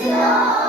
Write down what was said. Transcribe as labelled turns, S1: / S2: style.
S1: 九